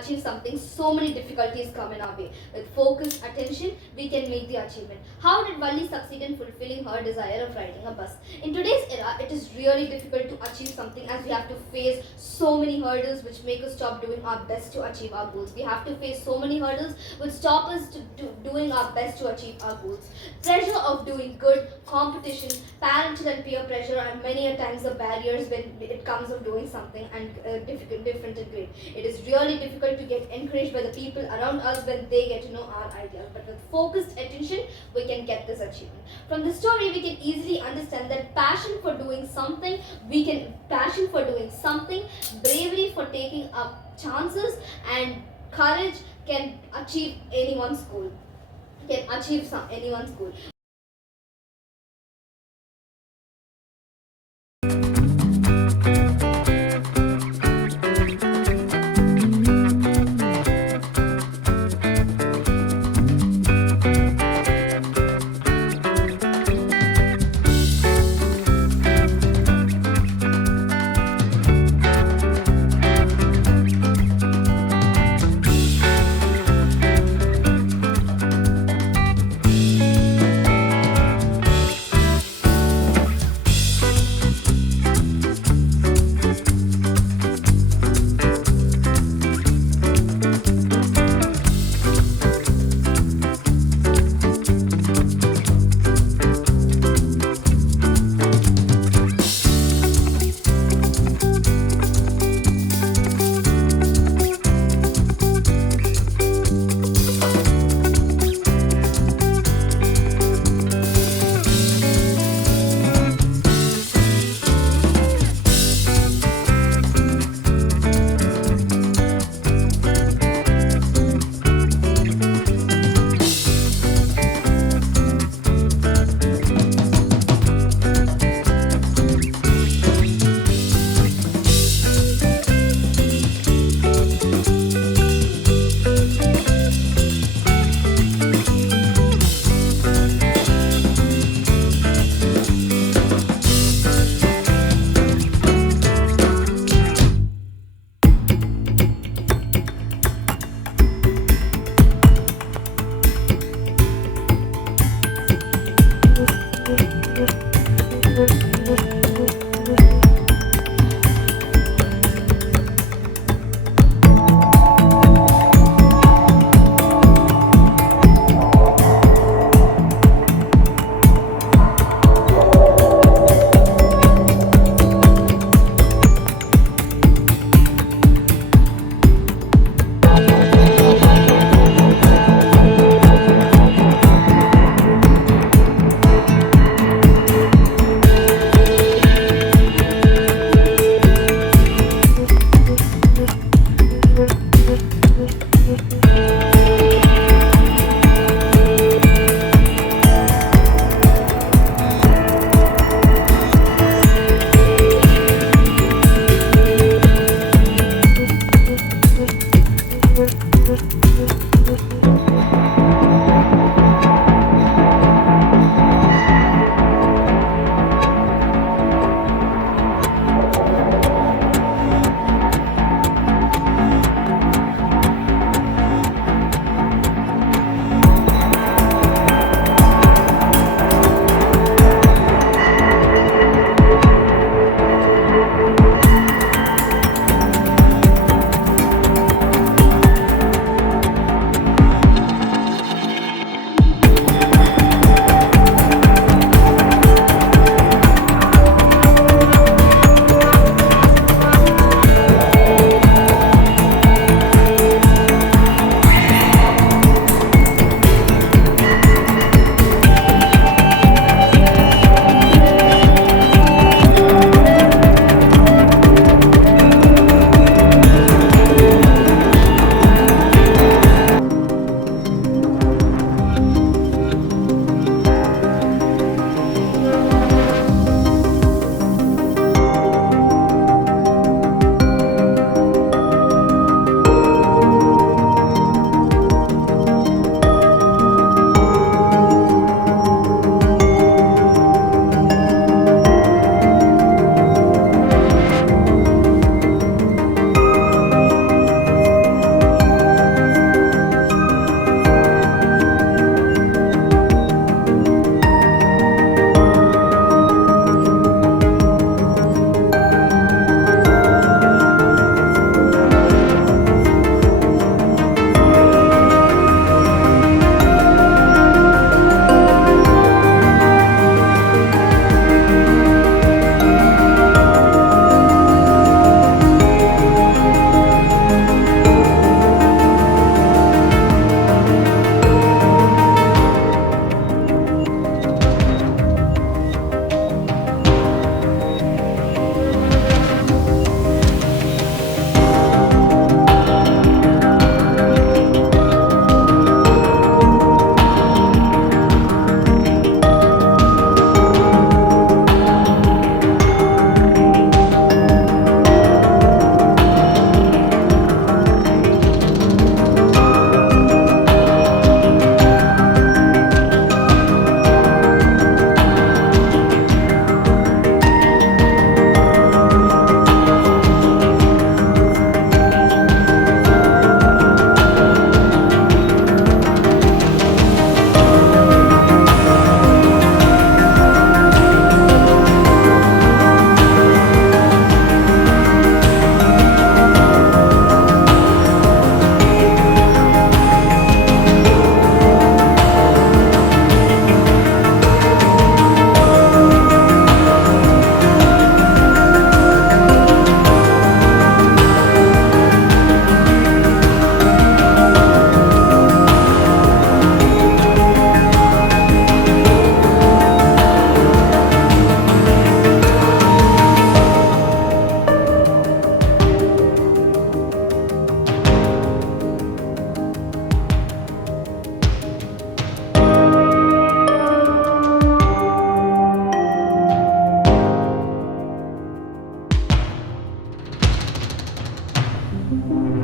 achieve something, so many difficulties come in our way. With focus, attention, we can make the achievement. How did Valli succeed in fulfilling her desire of riding a bus? In today's era, it is really difficult to achieve something, as we have to face so many hurdles which make us stop doing our best to achieve our goals. We have to face so many hurdles which stop us doing our best to achieve our goals. Pressure of doing good, competition, parental and peer pressure are many a times the barriers when it comes of doing something and different and great. It is really difficult to get encouraged by the people around us when they get to know our ideas. But with focused attention, we can get this achievement. From the story, we can easily understand that passion for doing something, bravery for taking up chances, and courage can achieve anyone's goal. Anyone's goal. Bye.